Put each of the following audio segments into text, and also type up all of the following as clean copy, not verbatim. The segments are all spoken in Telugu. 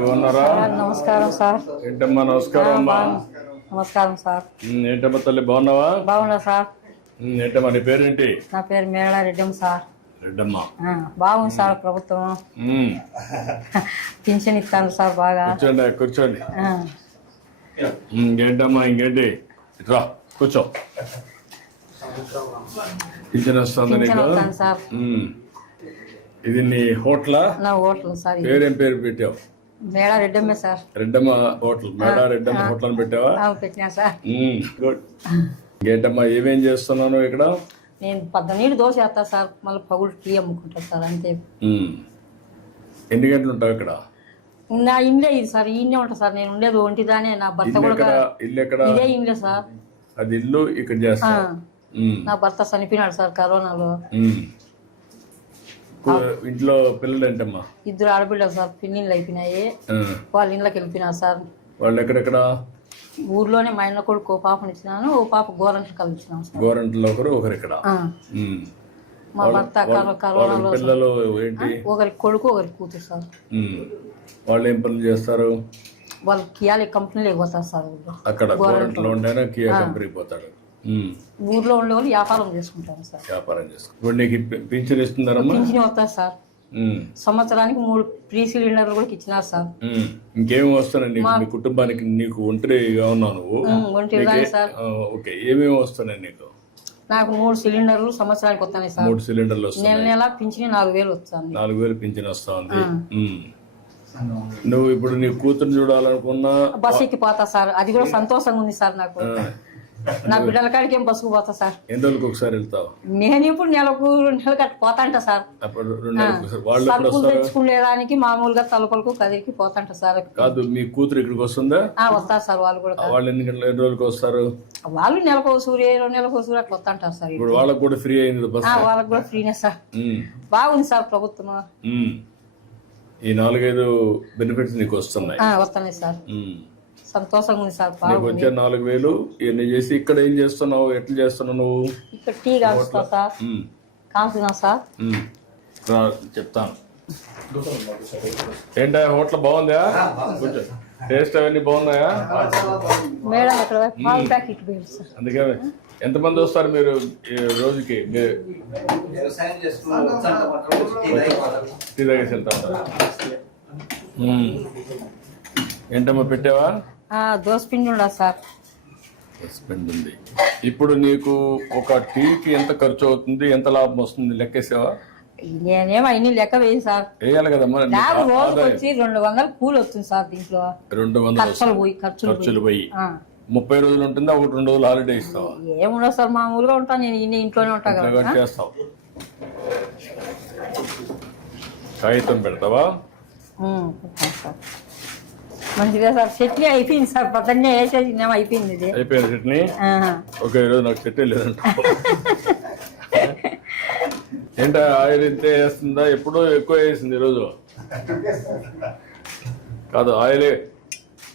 బాగున్నారా? నమస్కారం సార్. ఏంటమ్మా? నమస్కారం అమ్మా. నమస్కారం సార్. ఏంటమ్మా తల్లి, బాగున్నావా? బాగున్నా సార్. ఏంటమ్మా నీ పేరేంటి? నా పేరు మేళ రెడ్డమ్మ సార్. రెడ్డమ్మ. బాగుంది సార్ ప్రభుత్వం. పింఛన్ ఇస్తాను సార్ బాగా. కూర్చోండి కూర్చోండి. ఇంకేంటమ్మా? ఇంకేంటి? రా కూర్చో. పింఛన్ వస్తుంది నీకు? సార్ ఇది నీ హోటలా? నా హోటల్ సార్. పేరేం పేరు పెట్టావు? మేళ రెడ్డమ్మే సార్. రెడ్డమ్మ హోటల్. మేళ రెడ్డమ్మ హోటల్ అని పెట్టావా? పెట్టినా సార్. గుడ్. ఇంకేంటమ్మా, ఏమేం చేస్తున్నాను ఇక్కడ? నేను 12 దోశ వేస్తా సార్, మళ్ళీ పగులు టీ అమ్ముకుంటా సార్, అంతే. ఎన్ని గంటలు ఉంటావు ఇక్కడ? నా ఇల్లే ఇది సార్, ఈయనే ఉంటా సార్. నేను ఉండేది ఒంటిదానే. నా భర్త కూడా ఇల్లు ఎక్కడ? ఇదే ఇల్లే సార్. అది ఇల్లు ఇక్కడ చేస్తా. నా భర్త చనిపోయినాడు సార్ కరోనాలో. ఇంట్లో పిల్లలు ఏంటమ్మా? 2 ఆడపిల్లలు సార్. పిన్నిళ్ళు అయిపోయినాయి, వాళ్ళ ఇంట్లోకి వెళ్ళిపోయినారు సార్. వాళ్ళు ఎక్కడెక్కడ? ఊర్లోనే. మా ఇంట్లో కొడుకు ఓ పాపని ఇచ్చినాను, ఓ పాప గోరంట్లు కలిసినాను సార్. గోరంట్లో ఒకరు ఇక్కడ. మా భర్త కరోనాలో. పిల్లలు ఏంటి? ఒకరికి కొడుకు, ఒకరికి కూతురు సార్. వాళ్ళు ఏం పనులు చేస్తారు? వాళ్ళు కియా కంపెనీలో పోతారు సార్. అక్కడ గోరంట్లో ఉండేనా కియా కంపెనీకి పోతాడు. ఊర్లో ఉండే వాళ్ళు వ్యాపారం చేసుకుంటారు సార్. వ్యాపారం చేసుకుంటారు. ఇప్పుడు నీకు పింఛన్ ఇస్తున్నారమ్మా? పింఛన్ వస్తారు సార్. సంవత్సరానికి 3 ఫ్రీ సిలిండర్లు కూడా ఇచ్చినారు సార్. ఇంకేమి వస్తానండి మీ కుటుంబానికి? నీకు ఒంటరిగా ఉన్నావు నువ్వు? ఒంటరిగానే సార్. ఓకే. ఏమేమి వస్తున్నాయి నీకు? నాకు 3 సిలిండర్లు సంవత్సరానికి వస్తున్నాయి సార్. 3 సిలిండర్లు వస్తాయి. నెల పింఛన్ 4,000 వస్తాను. 4,000 పింఛన్ వస్తా ఉంది. నువ్వు ఇప్పుడు నీ కూతురు చూడాలనుకున్నా బస్ ఎక్కి పోతా సార్. అది కూడా సంతోషంగా ఉంది సార్ నాకు. నా బిడ్డల కాడికి ఏం బస్సుకు పోతా సార్. ఎన్ని రోజులకు ఒకసారి వెళ్తావు? నేను ఇప్పుడు నెలకు 2 నెలలు కట్టి పోతాంట సార్. సరుకులు తెచ్చుకునేదానికి మామూలుగా తలుపులకు కదిరికి పోతాంట సార్. కాదు, మీ కూతురు ఇక్కడికి వస్తుందా? వస్తారు సార్ వాళ్ళు కూడా. వాళ్ళు ఎన్ని రోజులకు వస్తారు? వాళ్ళు నెలకు 2 నెలలకు అట్లా వస్తాంటారు సార్. ఇప్పుడు వాళ్ళకి కూడా ఫ్రీ అయింది బస్? వాళ్ళకి కూడా ఫ్రీనే సార్. బాగుంది సార్ ప్రభుత్వం. ఈ 4-5 బెనిఫిట్స్ నీకు వస్తున్నాయి? వస్తున్నాయి సార్. సంతోషంగా ఉంది సార్. వచ్చే 4,000 ఇవన్నీ చేసి ఇక్కడ ఏం చేస్తున్నావు? ఎట్లా చేస్తున్నావు నువ్వు? ఇక్కడ టీ కాల్చుతా సార్. కాల్చున్నా సార్. చెప్తాను. ఏంటా హోటల్ బాగుందా? కొంచెం టేస్ట్ అవన్నీ బాగున్నాయా? మేడం ఇక్కడ పాలు ప్యాకెట్ సార్. అందుకే ఎంతమంది వస్తారు మీరు రోజుకి? టీ తాగేసి వెళ్తా ఉంటారు. ఏంటమ్మా పెట్టావా? దోసపిండి ఉండదు సార్. దోసపిండి ఉంది. ఇప్పుడు నీకు ఒక టీకి ఎంత ఖర్చు అవుతుంది, ఎంత లాభం వస్తుంది లెక్కేసావా? నేనేమో అన్ని లెక్క వేయి సార్. వేయాలి కదమ్మా. రోజుకి వచ్చి 200 కూలి వస్తుంది సార్. దీంట్లో 200 ఖర్చులు పోయి 30 రోజులు ఉంటుందా? 1-2 రోజులు హాలిడే ఇస్తావా? ఏముండదు సార్, మామూలుగా ఉంటాను నేను. ఇంట్లోనే ఉంటా కదా. చేస్తావు. కాగితం పెడతావా? మంచిగా సార్. చట్నీ అయిపోయింది సార్. పొద్దున్నే వేసేసి అయిపోయింది. ఇది అయిపోయింది చట్నీ. ఓకే. ఈరోజు నాకు చట్నీ లేదంట. ఏంటో ఆయిల్ ఇంతే వేస్తుందా? ఎప్పుడో ఎక్కువ వేసింది ఈరోజు. కాదు, ఆయిలే.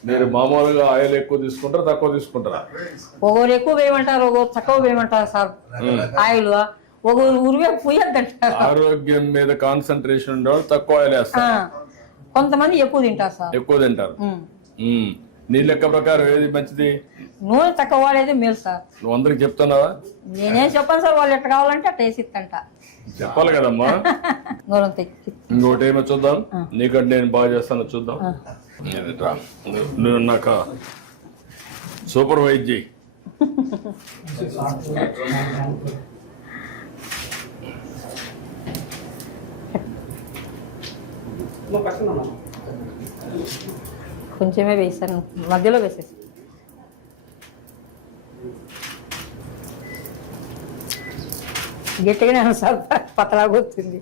మీరు మామూలుగా ఆయిల్ ఎక్కువ తీసుకుంటారా తక్కువ తీసుకుంటారా? ఒకరు ఎక్కువ వేయమంటారు, ఒకరు తక్కువ వేయమంటారు సార్. ఆయిల్ ఒకరు ఉరివే పోయద్దంటారు. ఆరోగ్యం మీద కాన్సన్ట్రేషన్ ఉండేవాళ్ళు తక్కువ ఆయిల్ వేస్తారు. కొంతమంది ఎక్కువ తింటారు సార్. ఎక్కువ తింటారు. నీ లెక్క ప్రకారం ఏది మంచిది? నూనె తక్కువ వాడేది మేలు సార్. నువ్వు అందరికి చెప్తున్నావా? నేనేం చెప్పాను సార్. వాళ్ళు ఎట్లా కావాలంటే అట్లా వేసిస్తంట. చెప్పాలి కదమ్మా. ఇంకోటి ఏమో చూద్దాం. నీకంటే నేను బాగా చేస్తాను చూద్దాం. నువ్వు నాకు సూపర్వైజ్ చేయి. కొంచెమే వేసాను, మధ్యలో వేసేసి. గట్టిగానే సార్, పతలాగా వస్తుంది.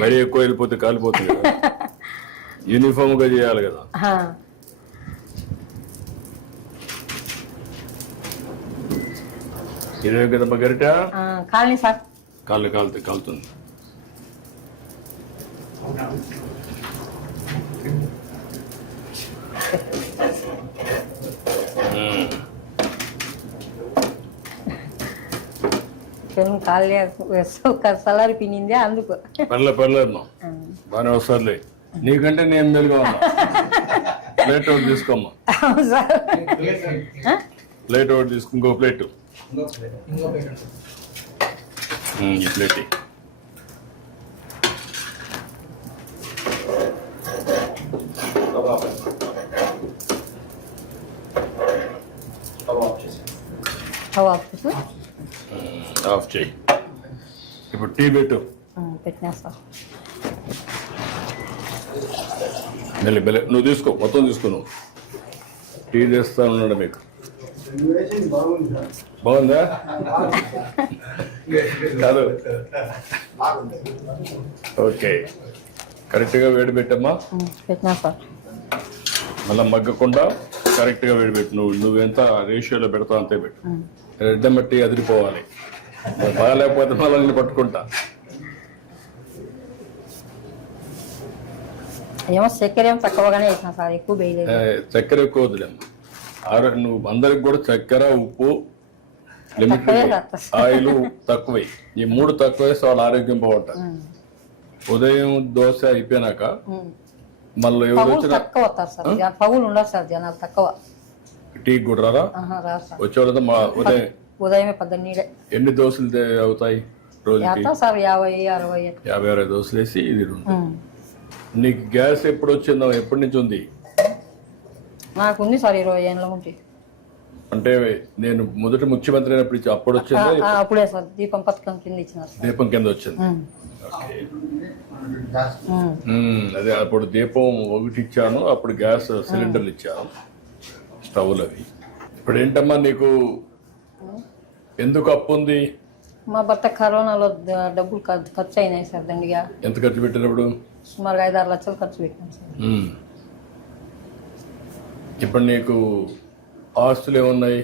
మరీ ఎక్కువ వెళ్ళిపోతే కాలిపోతుంది. యూనిఫామ్ గా చేయాలి కదా. ఇదే కదమ్మా గరిట? Colony sir. కాలుతుంది. కాలే సలారి పిన్నిందే అందుకు. పర్లేదు బాగానే వస్తారులే. నీకంటే నేను మెలుగా ఉన్నా. ప్లేట్ ఒకటి తీసుకోమ్మా, అవును సార్. ప్లేట్ ఒకటి తీసుకో, ఇంకో ప్లేట్ ఈ ప్లేట్ ఆఫ్ చేయి. ఇప్పుడు టీ పెట్టు. పెట్టినా సార్. మెల్లి మెల్లి నువ్వు తీసుకో, మొత్తం తీసుకో. నువ్వు టీ చేస్తా ఉన్నాడు మీకు. బాగుందా? కాదు, ఓకే. కరెక్ట్గా వేడి పెట్టమ్మా. పెట్టినా సార్. మళ్ళీ మగ్గకుండా కరెక్ట్గా వేడి పెట్టు. నువ్వెంత రేషియోలో పెడతావు అంతే పెట్టు. రెడ్డ మట్టి అదిరిపోవాలి. బాగాలేకపోతే మళ్ళీ నేను పట్టుకుంటా. ఏమో చక్కెర ఏమో తక్కువగానే వేసినా సార్, ఎక్కువ వేయలేదు. చక్కెర ఎక్కువ వద్దులేమ్మా. నువ్వు అందరికి కూడా చక్కెర, ఉప్పు, లిమిట్, ఆయిల్ తక్కువై, ఈ 3 తక్కువ వేస్తే వాళ్ళ ఆరోగ్యం బాగుంటుంది. ఉదయం దోశ అయిపోయినాక మళ్ళీ ఎవరు వచ్చినా తక్కువ వస్తారు సార్, పగులు ఉండదు సార్, జనాలు తక్కువ. టీ కూడా రారా? వచ్చేవాళ్ళతో మా ఉదయమే 18 ఎన్ని దోశలు అవుతాయి రోజుకి? సార్ 50-60. 50-60 దోశలు వేసి ఇది. నీకు గ్యాస్ ఎప్పుడు వచ్చిందో, ఎప్పటి నుంచి ఉంది? నాకు ఉంది సార్ 20 ఏళ్ళ నుంచి. అంటే నేను మొదటి ముఖ్యమంత్రి అయినప్పుడు అప్పుడు వచ్చిందా? అప్పుడే సార్, దీపం పథకం కింద ఇచ్చినారు. దీపం కింద వచ్చింది. అదే అప్పుడు దీపం ఒకటి ఇచ్చాను, అప్పుడు గ్యాస్ సిలిండర్లు ఇచ్చాను, స్టవ్లు అవి. ఇప్పుడు ఏంటమ్మా నీకు ఎందుకు అప్పు ఉంది? మా భర్త కరోనాలో డబ్బులు ఖర్చు అయినాయి సార్ దండిగా. ఎంత ఖర్చు పెట్టినప్పుడు? సుమారుగా 5-6 లక్షలు ఖర్చు పెట్టాను సార్. ఇప్పుడు నీకు ఆస్తులు ఏమున్నాయి?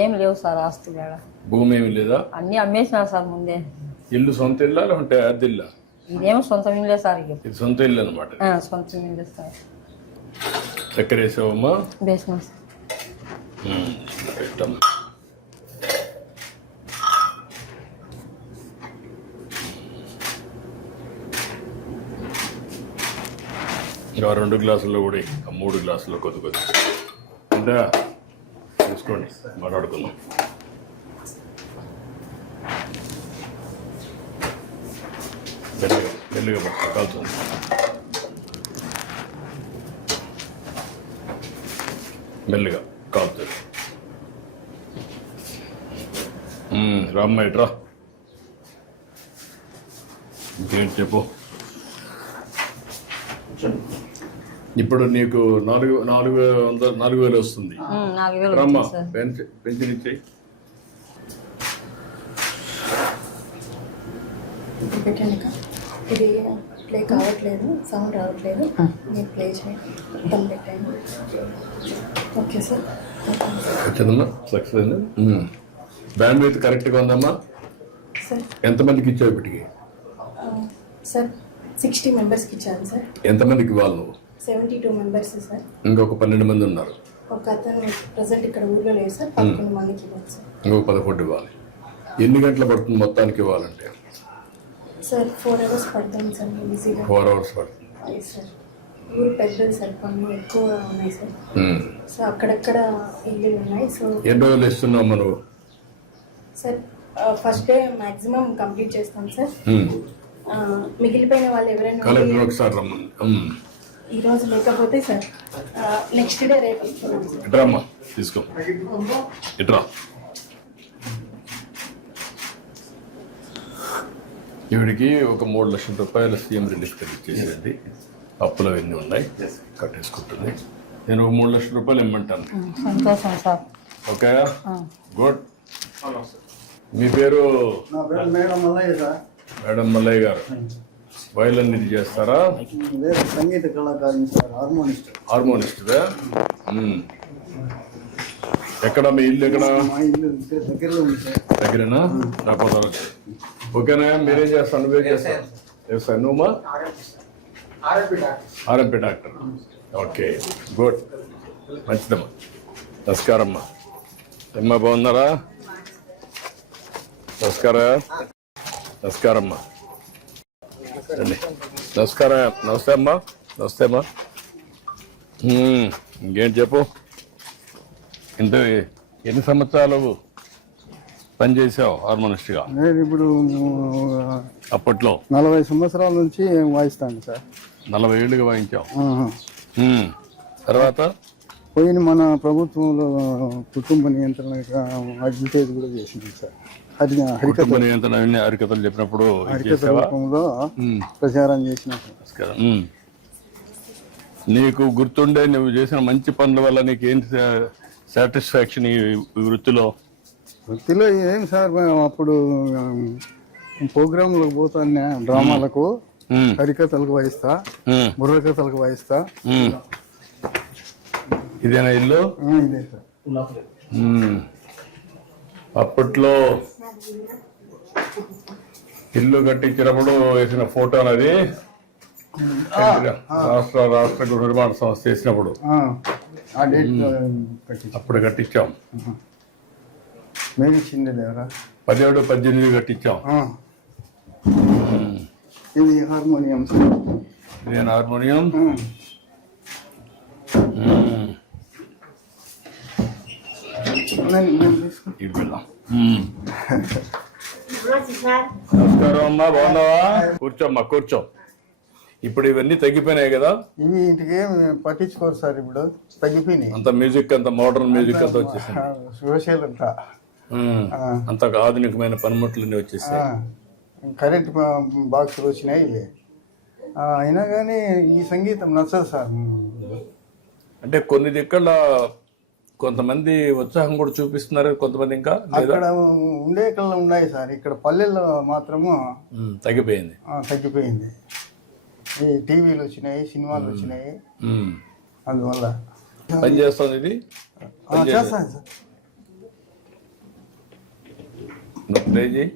ఏం లేవు సార్ ఆస్తులు. భూమి ఏమి లేదా? అన్ని అమ్మేసినారు సార్ ముందే. ఇల్లు సొంత ఇల్లా లేకుంటే అద్దె ఇల్లా? ఇదేమో సొంత ఇల్లే సార్. ఇది సొంత ఇల్లు అనమాట. సొంత ఇల్లే సార్. చక్కెర వేసావమ్మా? వేసినా సార్. పెట్టమ్మా. ఇంకా 2 గ్లాసుల్లో కూడా 3 గ్లాసుల్లో కొద్ది అంటే తీసుకోండి, మాట్లాడుకుందాం. మెల్లిగా పట్టు, కాలుతుంది. మెల్లిగా కాలుతుంది. రామ్మ ఇట్రా, ఇంకేంటి చెప్పు. ఇప్పుడు నీకు 4,000 వస్తుంది. రమ్మా, పెన్షన్ ఇచ్చేయి. ఇది ప్లే కావట్లేదు, సౌండ్ రావట్లేదు, మీరు ప్లే చేయండి. మొత్తం పెట్టండి. Okay sir. వచ్చిందమ్మా, సక్సెస్ అయింది. బ్యాండ్ విత్ కరెక్ట్గా ఉందమ్మా. సార్ ఎంతమందికి ఇచ్చావు ఇప్పటికి? సార్ 60 మెంబర్స్కి ఇచ్చాను సార్. ఎంతమందికి ఇవ్వాలి నువ్వు? 72 మెంబర్స్ సార్. ఇంకొక 12 మంది ఉన్నారు. ఒక అతను ప్రజెంట్ ఇక్కడ ఊర్లో లేదు సార్, 11 మందికి ఇవ్వాలి సార్. ఇంకొక 11 ఇవ్వాలి. ఎన్ని గంటలు పడుతుంది మొత్తానికి ఇవ్వాలంటే? సార్ 4 hours పడుతుంది సార్, ఈజీగా 4 hours పడుతుంది. సార్ ఊరు పెద్దది సార్, పనులు ఎక్కువ ఉన్నాయి సార్. సో అక్కడక్కడ ఇల్లు ఉన్నాయి. సో ఎన్ని రోజులు ఇస్తున్నావు నువ్వు? Sir first day maximum complete చేస్తాం సార్. మిగిలిపోయిన వాళ్ళు ఎవరైనా ఈ రోజు లేకపోతే సార్ నెక్స్ట్ డే రేపు ఇస్తున్నాం సార్. ఇట్రామ్మా, తీసుకో, ఇట్రా. ఈవిడికి ఒక 3 లక్షల రూపాయలు సీఎం రిలీఫ్ ఇచ్చేసేది. అప్పులు అవన్నీ ఉన్నాయి, కట్టేసుకుంటుంది. నేను ఒక 3 లక్షల రూపాయలు ఇమ్మంటాను. సంతోషం సార్. Okay, good. మీ పేరు? మేడం మల్లయ్య గారు. వయలిన్ ఇది చేస్తారా? సంగీత కళాకారుని సార్, హార్మోనిస్ట్. ఎక్కడ మీ ఇల్లు? ఎక్కడ? మా ఇల్లు దగ్గరలో ఉంది సార్. దగ్గరేనా? రాకపోతే ఓకేనా? మీరేం చేస్తాను? నువ్వేం చేస్తాను? చేస్తాను నువ్వుమా? RMP doctor. ఓకే, గుడ్, మంచిదమ్మా. నమస్కారం అమ్మా. అమ్మా బాగున్నారా? నమస్కారం అమ్మా. నమస్కారం. నమస్తే అమ్మా. వస్తేమా ఇంకేం చెప్పు ఇంత ఎన్ని సంవత్సరాలు పనిచేసావు హార్మోనిస్ట్గా నేను ఇప్పుడు అప్పట్లో 40 సంవత్సరాల నుంచి వాయిస్తాను సార్. 40 ఏళ్ళుగా వాయించావు. ఆహా. తర్వాత పోయిన మన ప్రభుత్వంలో కుటుంబ నియంత్రణ అడ్వర్టైజ్ కూడా చేసింది సార్. కుటుంబ నియంత్రణ అన్ని హరికథలు చెప్పినప్పుడు హరికథ రూపంలో ప్రచారం చేసినప్పుడు. నీకు గుర్తుండే నువ్వు చేసిన మంచి పనుల వల్ల నీకు ఏంటి సాటిస్ఫాక్షన్ ఈ వృత్తిలో? వృత్తిలో ఏం సార్, అప్పుడు ప్రోగ్రాంలకు పోతాను, డ్రామాలకు, హరికథలకు వాయిస్తా, బుర్రకథలకు వాయిస్తా. ఇదేనా ఇల్లు? ఇదే సార్. అప్పట్లో ఇల్లు కట్టించినప్పుడు వేసిన ఫోటో అనేది రాష్ట్ర గృహ నిర్మాణ సంస్థ చేసినప్పుడు అప్పుడు కట్టించాం. మేము ఇచ్చింది లేవరా 17, 18 కట్టించాం. ఇది హార్మోనియం సార్. నేను హార్మోనియం. నమస్కారం అమ్మా, బాగున్నావా? కూర్చోమ్మా, కూర్చో. ఇప్పుడు ఇవన్నీ తగ్గిపోయినాయి కదా? ఇవి ఇంటికి పట్టించుకోరు సార్, ఇప్పుడు తగ్గిపోయినాయి. అంత మ్యూజిక్, అంత మోడర్న్ మ్యూజిక్ అంతా వచ్చేసింది. సోషల్ అంతా అంత ఆధునికమైన పనిముట్లన్నీ వచ్చేసాయి. కరెంట్ బాక్సులు వచ్చినాయి. అయినా కానీ ఈ సంగీతం నచ్చదు సార్. అంటే కొన్ని దిక్కల కొంతమంది ఉత్సాహం కూడా చూపిస్తున్నారు, కొంతమంది ఇంకా అక్కడ ఉండే కళ్ళ ఉన్నాయి సార్. ఇక్కడ పల్లెల్లో మాత్రము తగ్గిపోయింది. తగ్గిపోయింది. ఈ టీవీలు వచ్చినాయి, సినిమాలు వచ్చినాయి, అందువల్ల పని చేస్తుంది. ఇది చేస్తాను సార్. ప్లే చేయి.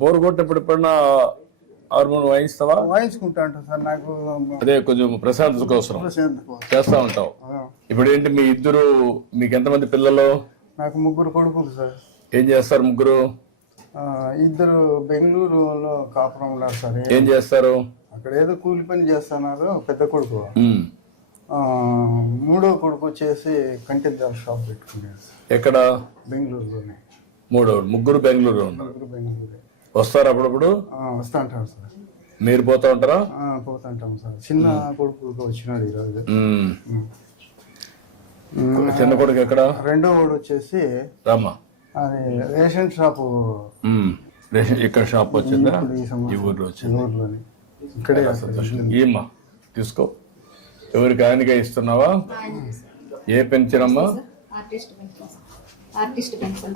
బోర్ కొట్టినప్పుడు ఎప్పుడన్నా హార్మోన్ వాయిస్తావా? వాయించుకుంటా ఉంటా సార్. నాకు అదే కొంచెం ప్రశాంతత కోసం చేస్తా ఉంటావు. ఇప్పుడు ఏంటి మీ ఇద్దరు, మీకు ఎంతమంది పిల్లలు? నాకు 3 కొడుకులు సార్. ఏం చేస్తారు ముగ్గురు? ఇద్దరు బెంగళూరులో కాపురం ఉన్నారు సార్. ఏం చేస్తారు అక్కడ? ఏదో కూలి పని చేస్తున్నారు పెద్ద కొడుకు. మూడో కొడుకు వచ్చేసి కంటెద్దాల షాప్ పెట్టుకున్నాడు. ఎక్కడ? బెంగళూరులోనే. ముగ్గురు బెంగళూరులో ఉన్నారు. బెంగళూరు వస్తారు అప్పుడప్పుడు? వస్తా ఉంటారు సార్. మీరు పోతా ఉంటారా? పోతుంటాం సార్. చిన్న కొడుకు వచ్చినాడు ఈరోజు. చిన్న కొడుకు ఎక్కడ? రెండో వాడు వచ్చేసి రామా, అది రేషన్ షాపు. ఇక్కడ షాప్ వచ్చిందా? ఈ ఊర్లో వచ్చింది. ఊర్లోనే ఇక్కడే. ఏమ్మా తీసుకో. ఎవరికి ఆయనగా ఇస్తున్నావా? ఏ పెన్షన్ అమ్మా?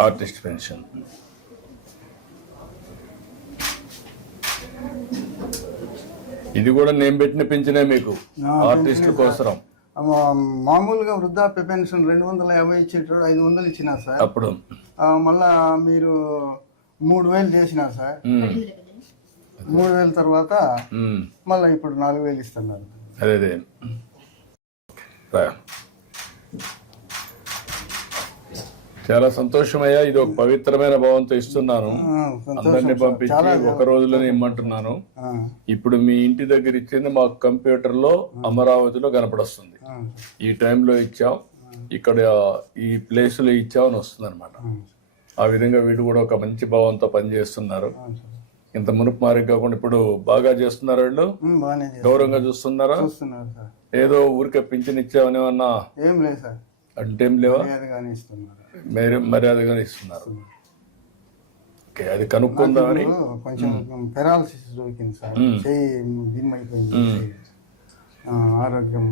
Artist pension. ఇది కూడా నేను పెట్టిన పెన్షనే మీకు, ఆర్టిస్టుల కోసం. మామూలుగా వృద్ధాప్య పెన్షన్ 250 ఇచ్చేటాడు, 500 ఇచ్చినారు సార్. అప్పుడు మళ్ళా మీరు 3000 చేసినారు సార్. 3000 తర్వాత మళ్ళీ ఇప్పుడు 4000 ఇస్తున్నారు. అదే చాలా సంతోషమయ్యా. ఇది ఒక పవిత్రమైన భావంతో ఇస్తున్నాను. అందరినీ పంపించి ఒక రోజులోనే ఇమ్మంటున్నాను. ఇప్పుడు మీ ఇంటి దగ్గర ఇచ్చింది మాకు కంప్యూటర్ లో అమరావతిలో కనపడొస్తుంది. ఈ టైంలో ఇచ్చాం, ఇక్కడ ఈ ప్లేస్ లో ఇచ్చాం అని వస్తుంది అనమాట. ఆ విధంగా వీడు కూడా ఒక మంచి భావంతో పనిచేస్తున్నారు. ఇంత మునుపు మారి కాకుండా ఇప్పుడు బాగా చేస్తున్నారు. వీళ్ళు గౌరవంగా చూస్తున్నారా? ఏదో ఊరికే పింఛన్ ఇచ్చామని ఏమన్నా? ఏం లేదు సార్. అంటే ఏం లేవా? మీరు మర్యాదగానే ఇస్తున్నారు. ఓకే, అది కనుక్కుందామని. కొంచెం పెరాలసిస్ దొరికింది సార్. దిమ్మైపోయింది, ఆరోగ్యం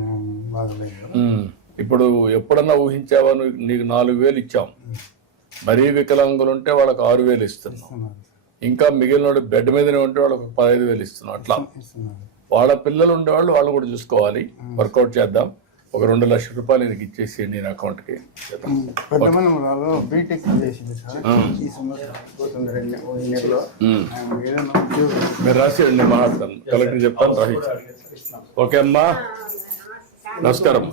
బాగలేదు. ఇప్పుడు ఎప్పుడన్నా ఊహించావా? నీకు 4000 ఇచ్చాం. మరీ వికలాంగులు ఉంటే వాళ్ళకి 6000 ఇస్తున్నాం. ఇంకా మిగిలిన బెడ్ మీదనే ఉంటే వాళ్ళకి 15,000 ఇస్తున్నాం. అట్లా వాళ్ళ పిల్లలు ఉండేవాళ్ళు వాళ్ళు కూడా చూసుకోవాలి. వర్కౌట్ చేద్దాం. ఒక 2 లక్షల రూపాయలు నీకు ఇచ్చేసి నేను అకౌంట్కి చేద్దాం. పెద్ద మనవరాలు బీటెక్ చేసింది సార్. ఈ సంవత్సరం పోతుంది ఈ నెలలో. ఏదైనా ఉద్యోగం మీరు రాసేయండి, నేను మాట్లాడతాను, కలెక్టర్ చెప్తాను, రాయించాను. ఓకే అమ్మా, నమస్కారం.